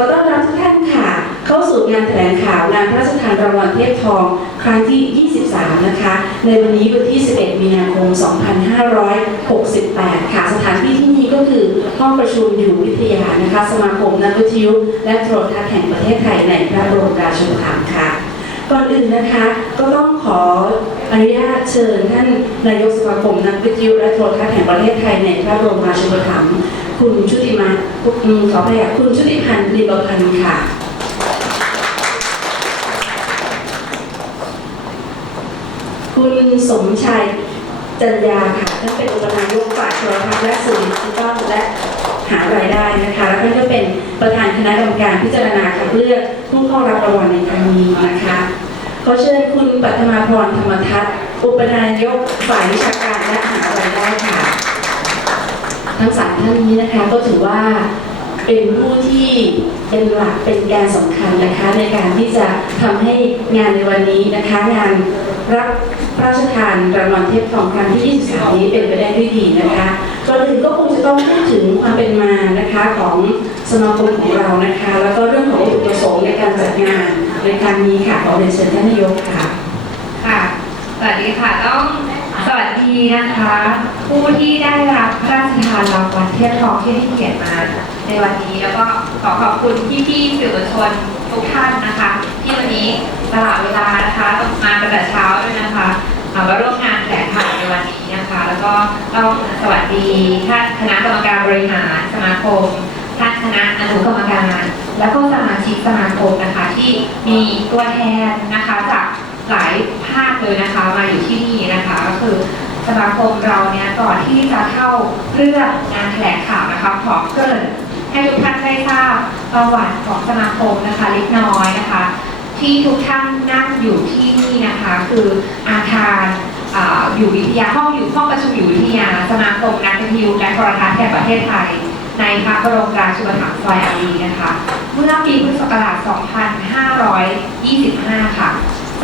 ขอต้อนรับทุกท่านค่ะ เข้าสู่งานแถลงข่าวงานพระราชทานรางวัลเทพทองครั้งที่ 23 นะคะ ในวันนี้วันที่ 11 มีนาคม 2568 ค่ะ สถานที่ที่นี่ก็คือห้องประชุมอยู่วิทยานะคะ สมาคมนักวิทยุและโทรทัศน์แห่งประเทศไทยในพระบรมราชูปถัมภ์ค่ะก่อนอื่นนะคะก็ต้องขออนุญาตเชิญท่านนายกสมาคมนักวิทยุและโทรทัศน์แห่งประเทศไทยในพระบรมราชูปถัมภ์ คุณชุติมาคุณขอพยาคุณชุติพันธ์ลีบพันธ์ค่ะคุณสมชายจันยาค่ะท่านเป็นอุปนายกฝ่ายโทรทัศน์และสื่อดิจิทัลและหารายได้นะคะและท่านก็เป็นประธานคณะกรรมการพิจารณาคัดเลือกผู้เข้ารับรางวัลในครั้งนี้นะคะขอเชิญคุณปัทมาพรธรรมทัศน์อุปนายกฝ่ายวิชาการและหารายได้ค่ะ ทั้งสามท่านนี้นะคะก็ถือว่าเป็นผู้ที่เป็นหลักเป็นแกนสำคัญนะคะในการที่จะทำให้งานในวันนี้นะคะงานรับพระราชทานรางวัลเทพทองครั้งที่ 23 นี้เป็นไปได้ด้วยดีนะคะก่อนอื่นก็คงจะต้องพูดถึงความเป็นมานะคะของสมาคมของเรานะคะ แล้วก็เรื่องของวัตถุประสงค์ในการจัดงานในครั้งนี้ค่ะขอเรียนเชิญท่านนายกค่ะค่ะสวัสดีค่ะต้อง สวัสดีนะคะ ผู้ที่ได้รับพระราชทานรางวัลเทียบทองที่ให้เกียรติมาในวันนี้แล้วก็ขอขอบคุณพี่ๆสื่อมวลชนทุกท่านนะคะ ที่วันนี้ตลาดเวลานะคะต้องมาตั้งแต่เช้าด้วยนะคะเอามาร่วมงานแถลงข่าวในวันนี้นะคะ แล้วก็ต้องสวัสดีท่านคณะกรรมการบริหารสมาคมท่านคณะอนุกรรมการ แล้วก็สมาชิกสมาคมนะคะที่มีตัวแทนนะคะจากหลาย ภาคเลยนะคะ มาอยู่ที่นี่นะคะก็คือสมาคมเราเนี่ยก่อนที่จะเข้าเรื่องงานแถลงข่าวนะคะขอเกริ่นให้ทุกท่านได้ทราบประวัติของสมาคมนะคะเล็กน้อยนะคะ ที่ทุกท่านนั่งอยู่ที่นี่นะคะ คืออาคารออยู่วิทยาห้องอยู่ห้องประชุมอยู่วิทยาสมาคมนักวิทยุและโทรทัศน์แห่งประเทศไทย ในพระบรมราชูปถัมภ์ซอยอารีนะคะ เมื่อปีพุทธศักราช 2525 ค่ะ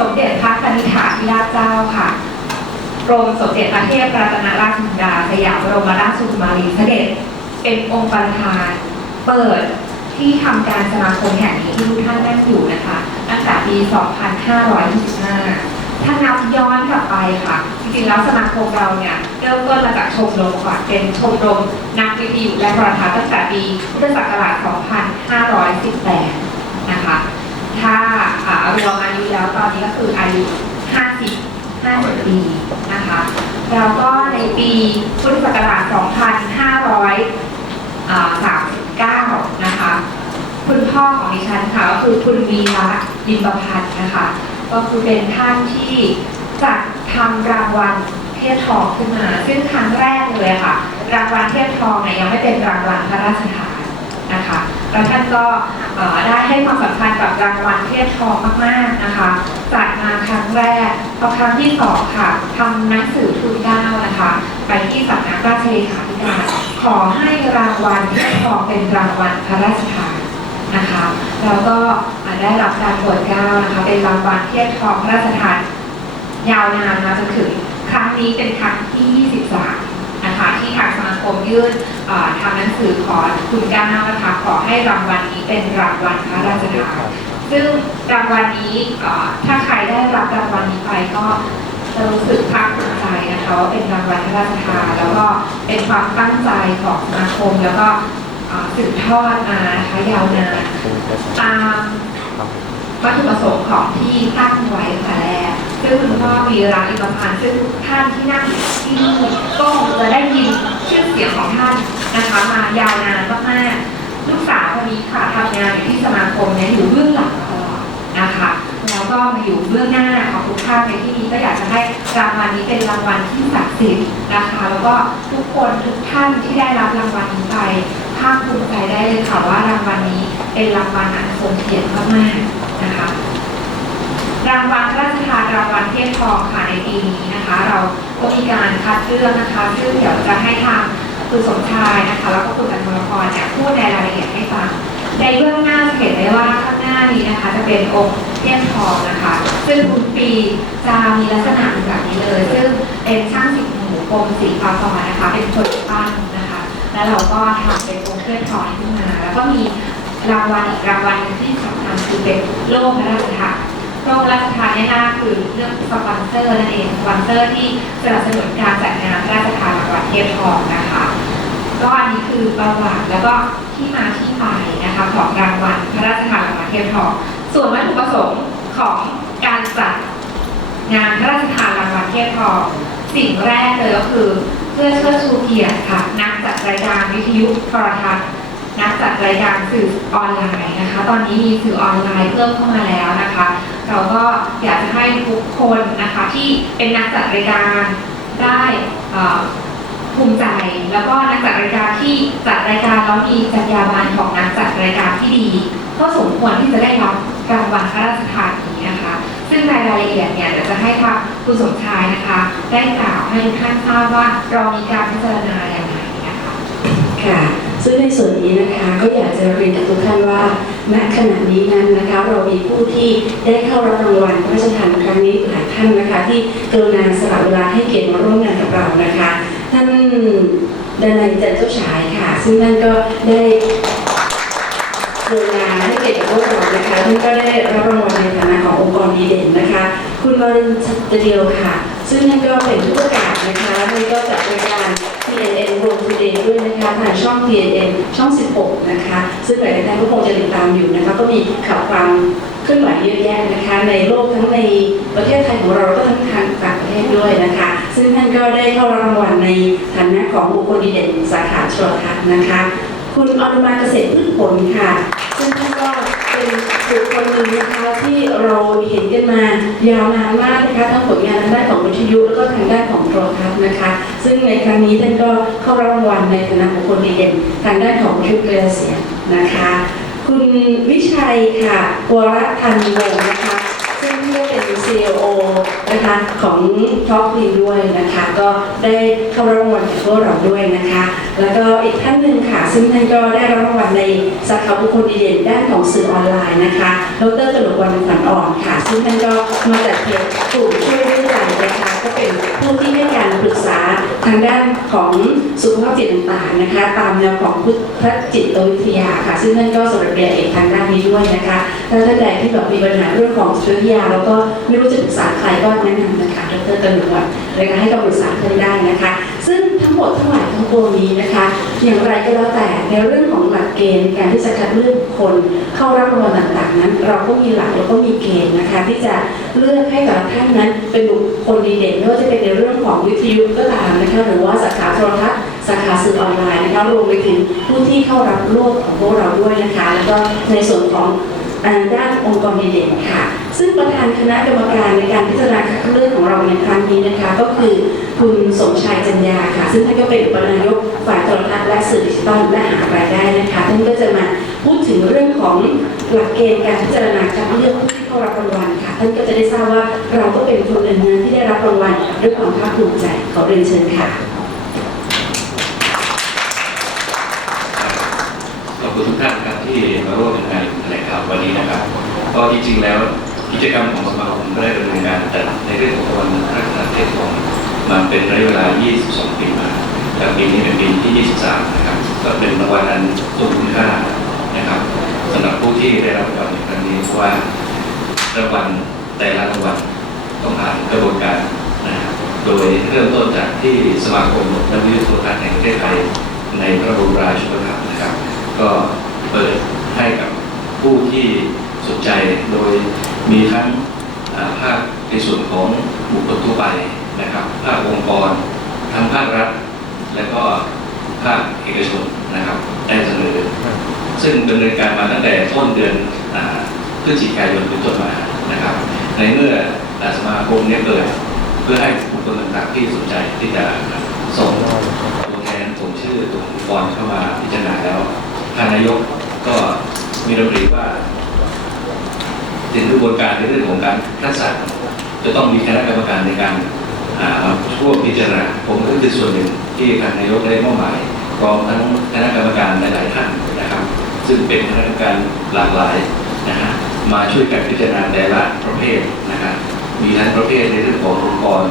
สมเด็จพระนิธิถาธิราชเจ้าค่ะกรมสมเด็จพระเทพรัตนราชสุดาสยามบรมราชกุมารีเสด็จเป็นองค์ประธาน เปิดที่ทำการสมาคมแห่งนี้ที่ทุกท่านนั่งอยู่นะคะตั้งแต่ปี 2525 ถ้านับย้อนกลับไปค่ะ จริงๆแล้วสมาคมเราเนี่ยเริ่มต้นมาจากชมรมก่อนเป็นชมรมนักวิทยุและโทรทัศน์ตั้งแต่ปีพุทธศักราช 2518 นะคะ ถ้าอ่ารวมอายุแล้วตอนนี้ก็คืออายุ 50 50 ปีนะคะแล้วก็ในปีพุทธศักราช 2539 นะคะ คุณพ่อของดิฉันค่ะก็คือคุณวีระลิมประพันธ์นะคะ ก็คือเป็นท่านที่จัดทำรางวัลเทพทองขึ้นมา ซึ่งครั้งแรกเลยค่ะ รางวัลเทพทองเนี่ยยังไม่เป็นรางวัลพระราชทานนะคะ แล้วท่านก็ได้ให้ความสำคัญกับรางวัลเทพทองมากๆนะคะจัดมาครั้งแรกพอครั้งที่สองค่ะทำหนังสือทูลเก้านะคะ ไปที่สำนักราชเลขาธิการขอให้รางวัลเทพทองเป็นรางวัลพระราชทานนะคะแล้วก็ได้รับการโปรดเกล้านะคะเป็นรางวัลเทียบทองพระราชทานยาวนานมาจนถึงครั้งนี้เป็นครั้งที่ 23 นะคะที่ทางส คมยื่นเอ่อทำหนังสือขอคุณเกล้านะคะขอให้รางวัลนี้เป็นรางวัลพระราชทานซึ่งรางวัลนี้เอ่อถ้าใครได้รับรางวัลนี้ไปก็จะรู้สึกภาคภูมิใจนะคะว่าเป็นรางวัลพระราชทานแล้วก็เป็นความตั้งใจของสมาคมแล้วก็เอ่อสืบทอดมานะคะยาวนานตามวัตถุประสงค์ของที่ตั้งไว้แต่แรก ซึ่งคุณพ่อวีระอิมพันธ์ซึ่งทุกท่านที่นั่งอยู่ที่นี่ก็คงจะได้ยินชื่อเสียงของท่านนะคะมายาวนานมากๆลูกสาวคนนี้ค่ะทำงานอยู่ที่สมาคมเนี่ยอยู่เบื้องหลังตลอดนะคะแล้วก็มาอยู่เบื้องหน้าของทุกท่านในที่นี้ก็อยากจะให้รางวัลนี้เป็นรางวัลที่ศักดิ์สิทธิ์นะคะแล้วก็ทุกคนทุกท่านที่ได้รับรางวัลนี้ไปภาคภูมิใจได้เลยค่ะว่ารางวัลนี้เป็นรางวัลอันทรงเกียรติมากๆนะคะ รางวัลพระราชทานรางวัลเทียบทองค่ะในปีนี้นะคะ เราก็มีการคัดเลือกนะคะ ซึ่งเดี๋ยวจะให้ทางคุณสมชายนะคะ แล้วก็คุณอันพรเนี่ยพูดในรายละเอียดให้ฟังในเบื้องหน้าจะเห็นได้ว่าข้างหน้านี้นะคะ จะเป็นองค์เทียบทองนะคะ ซึ่งทุกปีจะมีลักษณะแบบนี้เลย ซึ่งเป็นช่างสิบหมูกรมสีฟ้าฟอนะคะ เป็นคนปั้นนะคะ แล้วเราก็ทำเป็นองค์เทียบทองขึ้นมา แล้วก็มีรางวัลอีกรางวัลนึ่งที่สำคัญคือเป็นโล่พระราชทาน โล่ระราชทานเนี่ยน่าคือเรื่องสปอนเซอร์นั่นเองสปอนเซอร์ที่สนับสนุนการจัดงานราชทานรางวัลเทียบทองนะคะก็อันนี้คือประวัติแล้วก็ที่มาที่ไปนะคะของรางวัลพระราชทานรางวัลเทียบทอง ส่วนวัตถุประสงค์ของการจัดงานพระราชทานรางวัลเทียทอง สิ่งแรกเลยก็คือเพื่อเชิดชูเกียรติค่ะนักจัดรายการวิทยุโทรทัศน์ นักจัดรายการสื่อออนไลน์นะคะ ตอนนี้มีสื่อออนไลน์เพิ่มเข้ามาแล้วนะคะ เราก็อยากจะให้ทุกคนนะคะที่เป็นนักจัดรายการได้ภูมิใจ แล้วก็นักจัดรายการที่จัดรายการแล้วมีจรรยาบรรณของนักจัดรายการที่ดี ก็สมควรที่จะได้รับรางวัลพระราชทานนี้นะคะ ซึ่งในรายละเอียดเนี่ยเดี๋ยวจะให้ทางคุณสมชายนะคะ ได้กล่าวให้ทุกท่านทราบว่าเรามีการพิจารณาอย่างไรนะคะค่ะ ซึ่งในส่วนนี้นะคะก็อยากจะเรียนกับทุกท่านว่า ณ ขณะนี้นั้นนะคะเรามีผู้ที่ได้เข้ารับรางวัลพระราชทานครั้งนี้หลายท่านนะคะ ที่กรุณาสละเวลาให้เกียรติมาร่วมงานกับเรานะคะ ท่านดนัยจันทร์เจ้าชายค่ะ ซึ่งท่านก็ได้กรุณาให้เกียรติกับพวกเรานะคะท่านก็ได้รับรางวัลในฐานะขององค์กรดีเด่นนะคะ คุณวรินทร์ชัตเดียวค่ะ ซึ่งท่านก็เป็นผู้ประกาศนะคะท่านก็จัดรายการ TNN รวม Today ด้วยนะคะทางช่อง TNN ช่อง 16 นะคะ ซึ่งหลายๆท่านก็คงจะติดตามอยู่นะคะ ก็มีข่าวความเคลื่อนไหวเยอะแยะนะคะ ในโลกทั้งในประเทศไทยของเราแล้วก็ทั้งทางต่างประเทศด้วยนะคะ ซึ่งท่านก็ได้เข้ารับรางวัลในฐานะของบุคคลดีเด่นสาขาโทรทัศน์นะคะ คุณอนุมาเกษตรพืชผลค่ะ ซึ่งท่านก็ เป็นบุคคลหนึ่งนะคะที่เราเห็นกันมายาวนานมากนะคะทั้งผลงานทางด้านของวิทยุแล้วก็ทางด้านของโทรทัศน์นะคะ ซึ่งในครั้งนี้ท่านก็เข้ารับรางวัลในฐานะบุคคลดีเด่นทางด้านของวิทยุกระจายเสียงนะคะ คุณวิชัยค่ะวรธันวงศ์นะคะซึ่งเพื่อเป็น CEO นะคะของท็อปลีด้วยนะคะ ก็ได้เข้ารางวัลกับพวกเราด้วยนะคะ แล้วก็อีกท่านหนึ่งค่ะ ซึ่งท่านก็ได้รับรางวัลในสาขาบุคคลดีเด่นด้านของสื่อออนไลน์นะคะดรกนกวันฝันอ่อนค่ะ ซึ่งท่านก็มาจากเพจกลุ่มช่วย ทางด้านของสุขภาพจิตต่างๆนะคะ ตามแนวของพุทธจิตวิทยาค่ะ ซึ่งท่านก็สำเร็จปริญญาเอกทางด้านนี้ด้วยนะคะถ้าท่านใดที่แบบมีปัญหาเรื่องของจิตวิทยาแล้วก็ไม่รู้จะปรึกษาใครก็แนะนำนะคะดรตนุวันเลยก็ให้คำปรึกษาเพิ่มได้นะคะ งทั้งหมดทั้งหลายทั้งปวงนี้นะคะ อย่างไรก็แล้วแต่ในเรื่องของหลักเกณฑ์การที่จะคัดเลือกคคลเข้ารับรางวัลต่างๆนั้น เราก็มีหลักแล้วก็มีเกณฑ์นะคะ ที่จะเลือกให้แต่ละท่านนั้นเป็นบุคคลดีเด่นไม่ว่าจะเป็นในเรื่องของวิทยุก็ตามนะคะหรือว่าสาขาโทรทัศน์สาขาสื่อออนไลน์นะคะรวมไปถึงผู้ที่เข้ารับโลกของพวกเราด้วยนะคะ แล้วก็ในส่วนของ ด้านองค์กรดีเด่นค่ะ ซึ่งประธานคณะกรรมการในการพิจารณาคัดเลือกของเราในครั้งนี้นะคะ ก็คือคุณสมชายจันยาค่ะ ซึ่งท่านก็เป็นอุปนายกฝ่ายโทรทัศน์และสื่อดิจิทัลและหารายได้นะคะท่านก็จะมาพูดถึงเรื่องของหลักเกณฑ์การพิจารณาคัดเลือกผู้ที่เข้ารับรางวัลค่ะท่านก็จะได้ทราบว่าเราก็เป็นคนหนึ่งนะที่ได้รับรางวัลด้วยความภาคภูมิใจขอเรียนเชิญค่ะ ขอบคุณทุกท่านครับที่มาร่วมในงานแถลงข่า วันนี้นะครับ ก็จริงๆแล้วกิจกรรมของสมาคมได้ดำเนินงานแต่ในเรื่องของวันพระราชทานเทศของมันเป็นระยะเวลา 22 ปีมาแต่ปีนี้เป็นปีที่ 23 นะครับ ก็เป็นรางวัลอันทรงคุณค่านะครับสำหรับผู้ที่ได้รับรางวัลในครั้งนี้เพราะว่ารางวัลแต่ละรางวัลต้องผ่านกระบวนการนะครับโดยเริ่มต้นจากที่สมาคมนักวิทยุโทรทัศน์แห่งประเทศไทยในพระบรมราชูปถัมภ์นะครับ ก็เปิดให้กับ ผู้ที่สนใจโดยมีทั้งภาคในส่วนของบุคคลทั่วไปนะครับภาคองค์กร ทั้งภาครัฐ และก็ภาคเอกชนนะครับได้เสนอ ซึ่งดำเนินการมาตั้งแต่ต้นเดือนพฤศจิกายนเป็นต้นมานะครับ ในเมื่ออ่าสมาคมเนี่ยเปิดเพื่อให้บุคคลต่างๆที่สนใจที่จะส่งตัวแทนส่งชื่อตัวองค์กรเข้ามาพิจารณาแล้วทางนายกก็ มีระเบียบว่าถึงกระบวนการในเรื่องของการคัดสรรจะต้องมีคณะกรรมการในการอ่ามาช่วยพิจารณาผมก็คือส่วนหนึ่งที่ทางนายกได้มอบหมายพร้อมทั้งคณะกรรมการหลายๆท่านนะครับ ซึ่งเป็นคณะกรรมการหลากหลายนะฮะมาช่วยกันพิจารณาแต่ละประเภทนะครับมีทั้งประเภทในเรื่องขององค์กร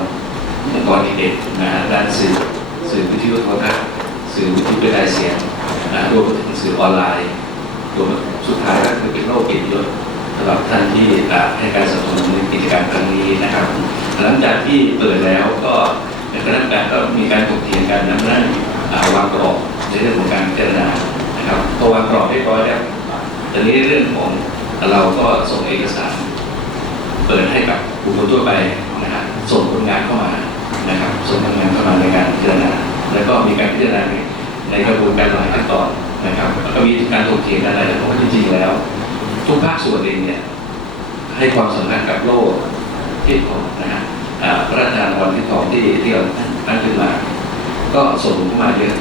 องค์กรดีเด่นนะฮะด้านสื่อสื่อวิทยุโทรทัศน์สื่อวิทยุกระจายเสียงนะรวมถึงสื่อออนไลน์รวม สุดท้ายก็คือเป็นโรคเกียรติยศสำหรับท่านที่ให้การสนับสนุนในกิจกรรมครั้งนี้นะครับ หลังจากที่เปิดแล้วก็ในคณะกรรมการก็มีการถกเถียงกันนำนั่งอ่าวางกรอบในเรื่องของการพิจารณานะครับพอวางกรอบเรียบร้อยแล้วตอนนี้ในเรื่องของเราก็ส่งเอกสาร เปิดให้กับบุคคลทั่วไปนะฮะส่งผลงานเข้ามานะครับส่งผลงานเข้ามาในการพิจารณาแล้วก็มีการพิจารณาในในกระบวนการหลายขั้นตอน นะครับแล้วก็มีการถกเถียงกันอะไรเพราะว่าจริงๆแล้ว ทุกภาคส่วนเองเนี่ยให้ความสำคัญกับโลกเทศของนะฮะอ่าพระราชทานรางวัลเทศทองที่ที่เราตั้งขึ้นมา ก็ส่งเข้ามาเยอะ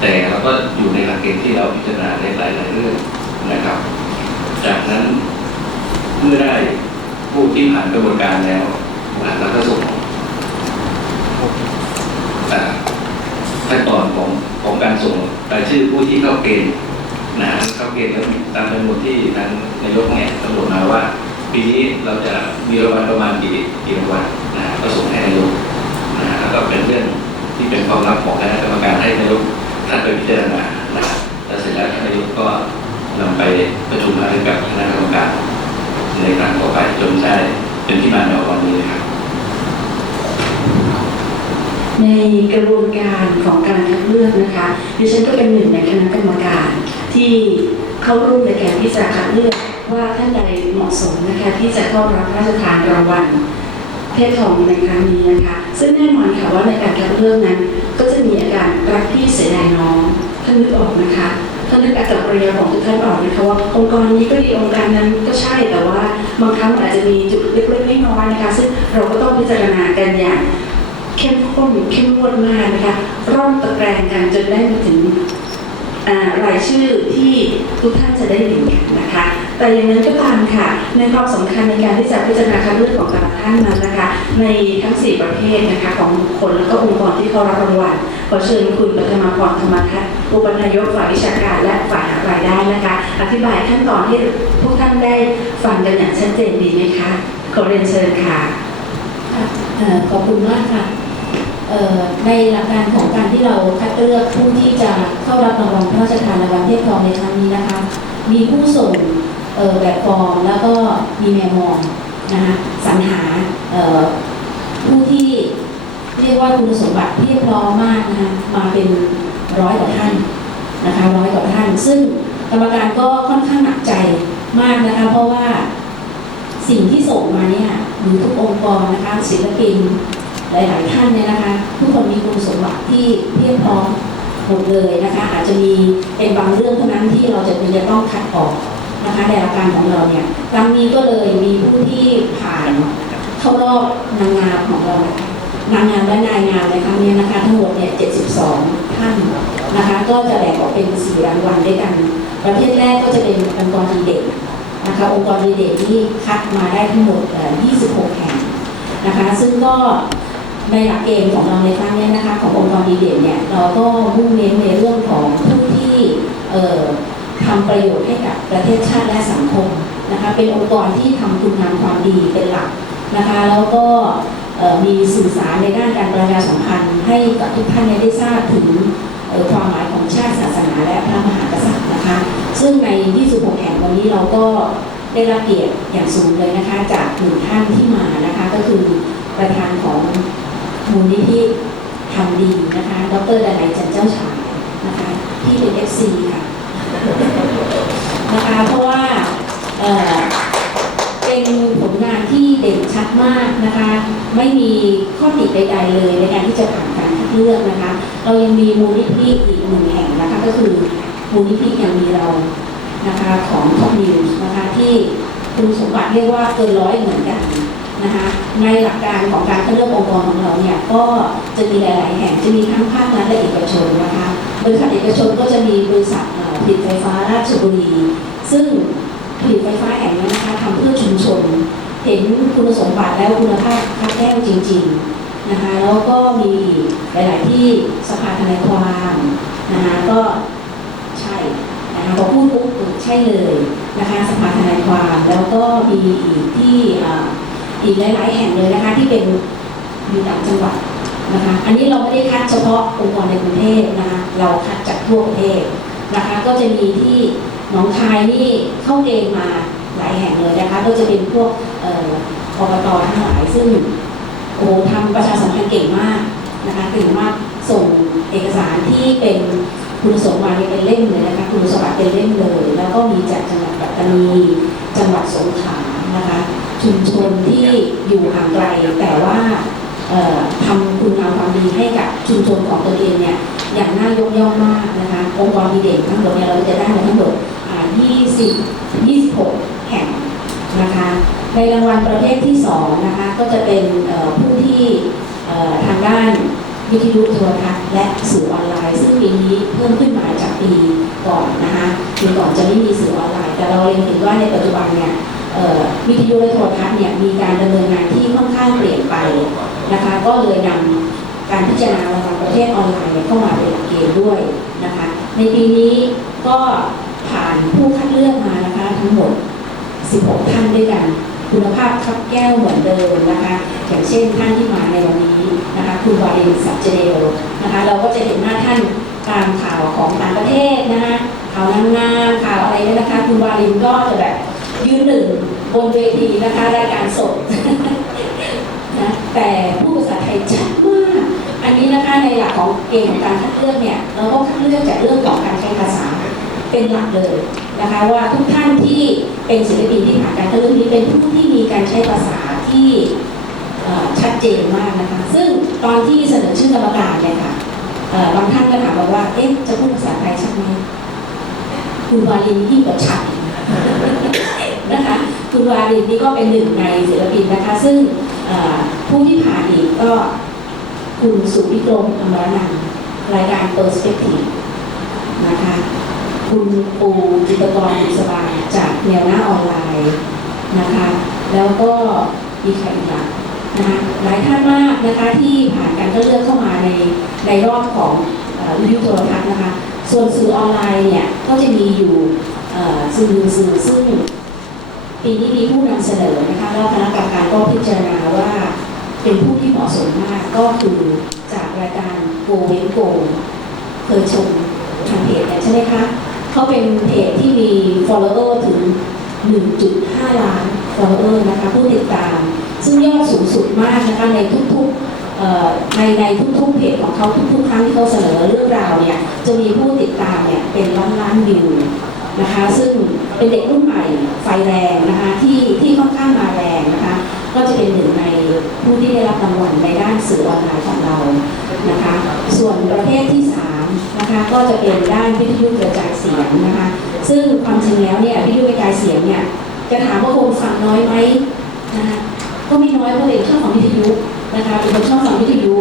แต่เราก็อยู่ในหลักเกณฑ์ที่เราพิจารณาในหลาย ๆ เรื่องนะครับ จากนั้นเมื่อได้ผู้ที่ผ่านกระบวนการแล้วอ่าเราก็ส่งอ่าขั้นตอนของของการส่ง รายชื่อผู้ที่เข้าเกณฑ์นะเข้าเกณฑ์แล้วตามจำนวนที่ทางนายกเนี่ยกำหนดมาว่า ปีนี้เราจะมีรางวัลประมาณกี่กี่รางวัลนะก็ส่งให้นายกนะแล้วก็เป็นเรื่องที่เป็นความลับของคณะกรรมการให้นายกท่านไปพิจารณานะครับแล้วเสร็จแล้วท่านนายกก็นำไปประชุมหารือกับคณะกรรมการในครั้งต่อไปจนได้เป็นที่มาในวันนี้นะครับ ในกระบวนการของการคัดเลือกนะคะดิฉันก็เป็นหนึ่งในคณะกรรมการที่เข้าร่วมในการที่จะคัดเลือกว่าท่านใดเหมาะสมนะคะที่จะเข้ารับพระราชทานรางวัลเทพทองในครั้งนี้นะคะซึ่งแน่นอนค่ะว่าในการคัดเลือกนั้น ก็จะมีอาการรักพี่เสียดายน้องท่านนึกออกนะคะท่านนึกอากับปริยาของทุกท่านออกนะคะว่าองค์กรนี้ก็ดีองค์การนั้นก็ใช่แต่ว่าบางครั้งมันอาจจะมีจุดเล็กๆน้อยๆนะคะ ซึ่งเราก็ต้องพิจารณากันอย่าง เข้มข้นเข้มงวดมากนะคะร่อนตะแกรงกันจนได้มาถึงรายชื่อที่ทุกท่านจะได้เห็นกันนะคะ แต่อย่างนั้นก็ตามค่ะ ในความสำคัญในการที่จะพิจารณาคัดเลือกของแต่ละท่านนั้นนะคะ ในทั้ง 4 ประเภทนะคะของบุคคลและก็องค์กรที่เขารับรางวัลขอเชิญคุณปัทมาพรธรรมทัศน์อุปนายกฝ่ายวิชาการและฝ่ายหารายได้นะคะ อธิบายขั้นตอนให้พวกท่านได้ฟังกันอย่างชัดเจนดีไหมคะ ขอเรียนเชิญค่ะขอบคุณมากค่ะ ในหลักการของการที่เราคัดเลือกผู้ที่จะเข้ารับรางวัลพระราชทานรางวัลเทพทองในครั้งนี้นะคะ มีผู้ส่งเอ่อแบบฟอร์มแล้วก็มีแมวมองนะคะสรรหาผู้ที่เรียกว่าคุณสมบัติเพียบพร้อมมากนะคะมาเป็นร้อยกว่าท่านนะคะร้อยกว่าท่าน ซึ่งกรรมการก็ค่อนข้างหนักใจมากนะคะเพราะว่าสิ่งที่ส่งมาเนี่ยหรือทุกองค์กรนะคะศิลปิน หลายๆท่านเนี่ยนะคะ ทุกคนมีคุณสมบัติที่เพียบพร้อมหมดเลยนะคะ อาจจะมีเป็นบางเรื่องเท่านั้นที่เราจะเป็นจะต้องคัดออกนะคะในหลัการของเราเนี่ยครั้งนี้ก็เลยมีผู้ที่ผ่านเข้ารอบนางงามของเรานะคะนางงามและนายงามในครั้งนี้นะคะ ทั้งหมดเนี่ย 72 ท่านนะคะ ก็จะแบ่งออกเป็นสี่รางวัลด้วยกัน ประเภทแรกก็จะเป็นองค์กรดีเด่นนะคะ องค์กรดีเด่นที่คัดมาได้ทั้งหมด 26 แห่งนะคะ ซึ่งก็ ในหลักเกณฑ์ของเราในครั้งนี้นะคะขององค์กรดีเด่นเนี่ยเราก็มุ่งเน้นในเรื่องของผู้ที่เอ่อทำประโยชน์ให้กับประเทศชาติและสังคมนะคะเป็นองค์กรที่ทำคุณงามความดีเป็นหลักนะคะแล้วก็มีสื่อสารในด้านการประชาสัมพันธ์ให้กับทุกท่านได้ทราบถึงความหมายของชาติศาสนาและพระมหากษัตริย์นะคะ ซึ่งใน 26 แห่งวันนี้เราก็ได้รับเกียรติอย่างสูงเลยนะคะ จากหนึ่งท่านที่มานะคะ ก็คือประธานของ มูลนิธิทำดีนะคะ ดรดนัยจันเจ้าชายนะคะที่เป็น FC ค่ะนะคะเพราะว่าเออเป็นผลงานที่เด่นชัดมากนะคะ ไม่มีข้อติใดๆเลยในการที่จะผ่านการคัดเลือกนะคะ เรายังมีมูลนิธิอีกหนึ่งแห่งนะคะก็คือมูลนิธิยังมีเรานะคะของท็อปนิวส์นะคะที่คุณสมบัติเรียกว่าเกินร้อยเหมือนกัน นะคะในหลักการของการคัดเลือกองค์กรของเราเนี่ยก็จะมีหลาย ๆ แห่งจะมีทั้งภาครัฐและเอกชนนะคะบริษัทเอกชนก็จะมีบริษัทผลิตไฟฟ้าราชบุรี ซึ่งผลิตไฟฟ้าแห่งนี้นะคะทำเพื่อชุมชน เห็นคุณสมบัติแล้วคุณภาพคัดแก้วจริง ๆ นะคะแล้วก็มีหลาย ๆ ที่สภาทนายความนะคะก็ใช่นะคะพอพูดปุ๊บใช่เลยนะคะสภาทนายความแล้วก็มีอีกที่อ่า อีกหลาย ๆ แห่งเลยนะคะ ที่เป็นอยู่ต่างจังหวัดนะคะ อันนี้เราไม่ได้คัดเฉพาะองค์กรในกรุงเทพนะคะเราคัดจากทั่วประเทศนะคะ ก็จะมีที่หนองคายนี่เข้าเกณฑ์มาหลายแห่งเลยนะคะ ก็จะเป็นพวกเอ่ออบตทั้งหลายซึ่งโอ้ทำประชาสัมพันธ์เก่งมากนะคะเก่งมากส่งเอกสารที่เป็นคุณสมบัติเป็นเล่มเลยนะคะคุณสมบัติเป็นเล่มเลย แล้วก็มีจากจังหวัดปัตตานีจังหวัดสงขลานะคะ ชุมชนที่อยู่ห่างไกลแต่ว่าทำคุณงามความดีให้กับชุมชนของตนเองเนี่ยอย่างน่ายกย่องมากนะคะองค์กรดีเด่นทั้งหมดเนี่ยเราจะได้มาทั้งหมด20 26 แห่งนะคะในรางวัลประเภทที่2นะคะก็จะเป็นผู้ที่ทางด้านวิทยุโทรทัศน์และสื่อออนไลน์ ซึ่งปีนี้เพิ่มขึ้นมาจากปีก่อนนะคะปีก่อนจะไม่มีสื่อออนไลน์ แต่เราเรียนเห็นว่าในปัจจุบันเนี่ย วิทยุและโทรทัศน์เนี่ยมีการดำเนินงานที่ค่อนข้างเปลี่ยนไปนะคะ ก็เลยนำการพิจารณารางวัลประเภทออนไลน์เนี่ยเข้ามาเป็นหลักเกณฑ์ด้วยนะคะ ในปีนี้ก็ผ่านผู้คัดเลือกมานะคะทั้งหมด 16 ท่านด้วยกัน คุณภาพครับแก้วเหมือนเดิมนะคะ อย่างเช่นท่านที่มาในวันนี้นะคะคุณวารินสัจเจเดลนะคะ เราก็จะเห็นหน้าท่านตามข่าวของต่างประเทศนะคะข่าวนางงามข่าวอะไรเนี่ยนะคะ คุณวารินก็จะแบบยืนหนึ่ง บนเวทีนะคะรายการสดนะแต่ผู้ภาษาไทยชัดมาก อันนี้นะคะในหลักของเกณฑ์ของการคัดเลือกเนี่ยเราก็คัดเลือกจากเรื่องของการใช้ภาษาเป็นหลักเลยนะคะว่าทุกท่านที่เป็นศิลปินที่ผ่านการคัดเลือกนี้เป็นผู้ที่มีการใช้ภาษาที่ชัดเจนมากนะคะ ซึ่งตอนที่เสนอชื่อกรรมการเนี่ยค่ะบางท่านก็ถามบอกว่า เอ๊ะ จะพูดภาษาไทยชัดไหมคุณวาลินยิ่งกว่าชัด นะคะคุณวารินนี่ก็เป็นหนึ่งในศิลปินนะคะ ซึ่งผู้ที่ผ่านอีกก็คุณสุวิกรมอมรนันรายการ Perspective นะคะ คุณปูจิตกรบุษบาจากแนวหน้าออนไลน์นะคะ แล้วก็มีใครอีกล่ะนะคะหลายท่านมากนะคะที่ผ่านการคัดเลือกเข้ามาในในรอบของวิทยุโทรทัศน์นะคะ ส่วนสื่อออนไลน์เนี่ยก็จะมีอยู่สื่อสื่อซึ่ง ปีนี้มีผู้นำเสนอนะคะแล้วคณะกรรมการก็พิจารณาว่า เป็นผู้ที่เหมาะสมมากก็คือจากรายการโกเวนโกเคยชมทางเพจใช่ไหมคะเขาเป็นเพจที่มี follower ถึง 1.5 ล้าน follower นะคะผู้ติดตาม ซึ่งยอดสูงสุดมากนะคะในทุกๆในในทุกๆเพจของเขาทุกๆครั้งที่เขาเสนอเรื่องราวเนี่ยจะมีผู้ติดตามเนี่ยเป็นล้านล้านวิว นะคะ ซึ่งเป็นเด็กรุ่นใหม่ไฟแรงนะคะที่ที่ค่อนข้างมาแรงนะคะ ก็จะเป็นหนึ่งในผู้ที่ได้รับรางวัลในด้านสื่อออนไลน์ของเรานะคะ ส่วนประเภทที่3นะคะก็จะเป็นด้านวิทยุกระจายเสียงนะคะ ซึ่งความจริงแล้วเนี่ยวิทยุกระจายเสียงเนี่ยจะถามว่าคงฟังน้อยไหมนะคะก็ไม่น้อยเพราะเด็กชอบฟังวิทยุนะคะเป็นคนชอบฟังวิทยุ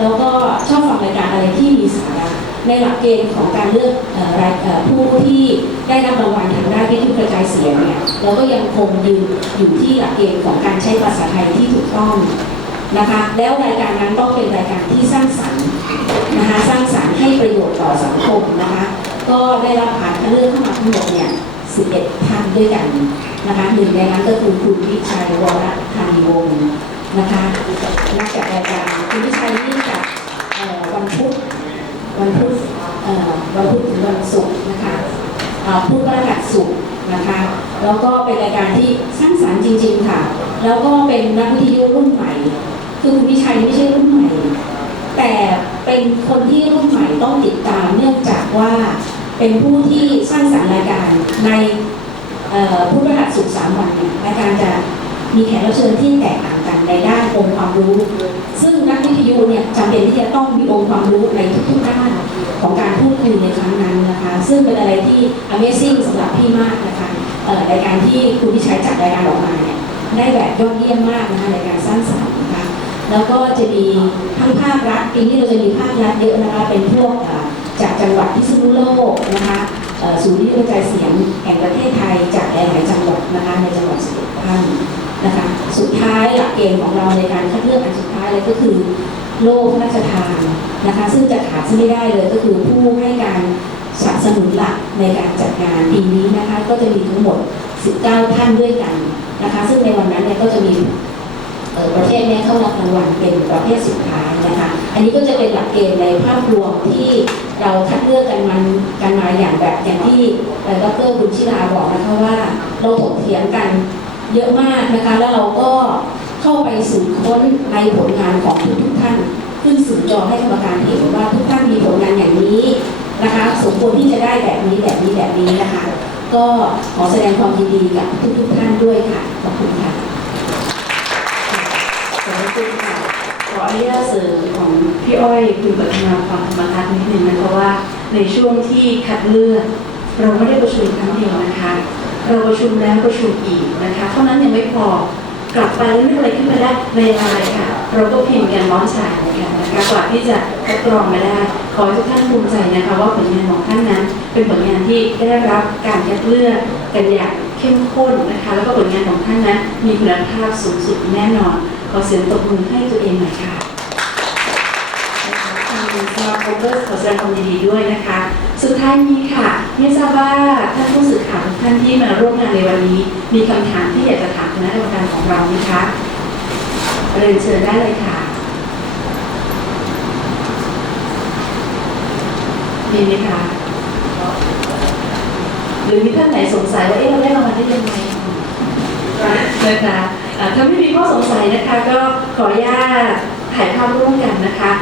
แล้วก็ชอบฟังรายการอะไรที่มีสาระในหลักเกณฑ์ของการเลือกรายผู้ ได้รับรางวัลทางด้านวิทยุกระจายเสียงเนี่ยเราก็ยังคงยืนอยู่ที่หลักเกณฑ์ของการใช้ภาษาไทยที่ถูกต้องนะคะ แล้วรายการนั้นต้องเป็นรายการที่สร้างสรรค์นะคะสร้างสรรค์ให้ประโยชน์ต่อสังคมนะคะ ก็ได้รับการคัดเลือกเข้ามาทั้งหมดเนี่ย11ท่านด้วยกันนะคะหนึ่งในนั้นก็คือคุณวิชัยวรธานีวงศ์นะคะนักจัดรายการคุณวิชัยนี่จัดวันพุธวันพุธวันพุธถึงวันศุกร์นะคะ เอ่อพุธพฤหัสศุกร์นะคะ แล้วก็เป็นรายการที่สร้างสรรค์จริง ๆค่ะ แล้วก็เป็นนักวิทยุรุ่นใหม่ คือคุณวิชัยไม่ใช่รุ่นใหม่ แต่เป็นคนที่รุ่นใหม่ต้องติดตามเนื่องจากว่าเป็นผู้ที่สร้างสรรค์รายการในเอ่อพุธพฤหัสศุกร์สามวันเนี่ยรายการจะมีแขกรับเชิญที่แตกต่างกันในด้านองค์ความรู้ ซึ่งนัก ยุเนี่ยจำเป็นที่จะต้องมีองค์ความรู้ในทุกๆด้านของการพูดคุยในครั้งนั้นนะคะ ซึ่งเป็นอะไรที่ Amazing สำหรับพี่มากนะคะเอ่อในการที่คุณพิชัยจัดรายการออกมาเนี่ยได้แบบยอดเยี่ยมมากนะคะในการสร้างสรรค์นะคะแล้วก็จะมีทั้งภาครัฐปีนี้เราจะมีภาครัฐเยอะนะคะเป็นพวกจากจังหวัดพิษณุโลกนะคะศูนย์วิทยุกระจายเสียงแห่งประเทศไทยจากหลายๆจังหวัดนะคะในจังหวัดสิบเอ็ดท่า นะคะสุดท้ายหลักเกณฑ์ของเราในการคัดเลือกอันสุดท้ายเลยก็คือโล่พระราชทานนะคะซึ่งจะขาดไม่ได้เลยก็คือผู้ให้การสนับสนุนหลักในการจัดงานปีนี้นะคะก็จะมีทั้งหมด 19 ท่านด้วยกันนะคะซึ่งในวันนั้นเนี่ยก็จะมีประเทเนี้เข้ารับรางวัลเป็นประเภทสุดท้ายนะคะ อันนี้ก็จะเป็นหลักเกณฑ์ในภาพรวมที่เราคัดเลือกกันมันกันมาอย่างแบบอย่างที่ดรบุญชิราบอกนะคะว่าเราถกเถียงกัน เยอะมากนะคะ แล้วเราก็เข้าไปสืบค้นในผลงานของทุกๆท่าน ขึ้นสู่จอให้กรรมการเห็นว่าทุกท่านมีผลงานอย่างนี้นะคะ สมควรที่จะได้แบบนี้แบบนี้แบบนี้นะคะ ก็ขอแสดงความยินดีกับทุกๆท่านด้วยค่ะขอบคุณค่ะขอบคุณค่ะขออนุญาตเสริมของพี่อ้อยคุณปัทมาความธรรมทัศน์นิดนึงนะคะว่าในช่วงที่คัดเลือกเราไม่ได้ประชุมครั้งเดียวนะคะ เราประชุมแล้วประชุมอีกนะคะเท่านั้นยังไม่พอกลับไปแล้วนึกอะไรขึ้นมาได้เวลาเลยค่ะ เราก็พิมพ์กันร้อนฉายเลยกันนะคะกว่าที่จะคัดกรองมาได้ ขอให้ทุกท่านภูมิใจนะคะว่าผลงานของท่านนั้น เป็นผลงานที่ได้รับการคัดเลือกกันอย่างเข้มข้นนะคะ แล้วก็ผลงานของท่านนั้นมีคุณภาพสูงสุดแน่นอน ขอเสียงตบมือให้ตัวเองหน่อยค่ะ คะทางสมาคมก็ขอแสดงความยินดีด้วยนะคะ สุดท้ายนี้ค่ะไม่ทราบว่าท่านผู้สื่อข่าวทุกท่านที่มาร่วมงานในวันนี้ มีคำถามที่อยากจะถามคณะกรรมการของเราไหมคะเรียนเชิญได้เลยค่ะมีไหมคะหรือมีท่านไหนสงสัยว่าเอ๊ะเราได้รางวัลได้ยังไงนะคะถ้าไม่มีข้อสงสัยนะคะ ก็ขออนุญาตถ่ายภาพร่วมกันนะคะ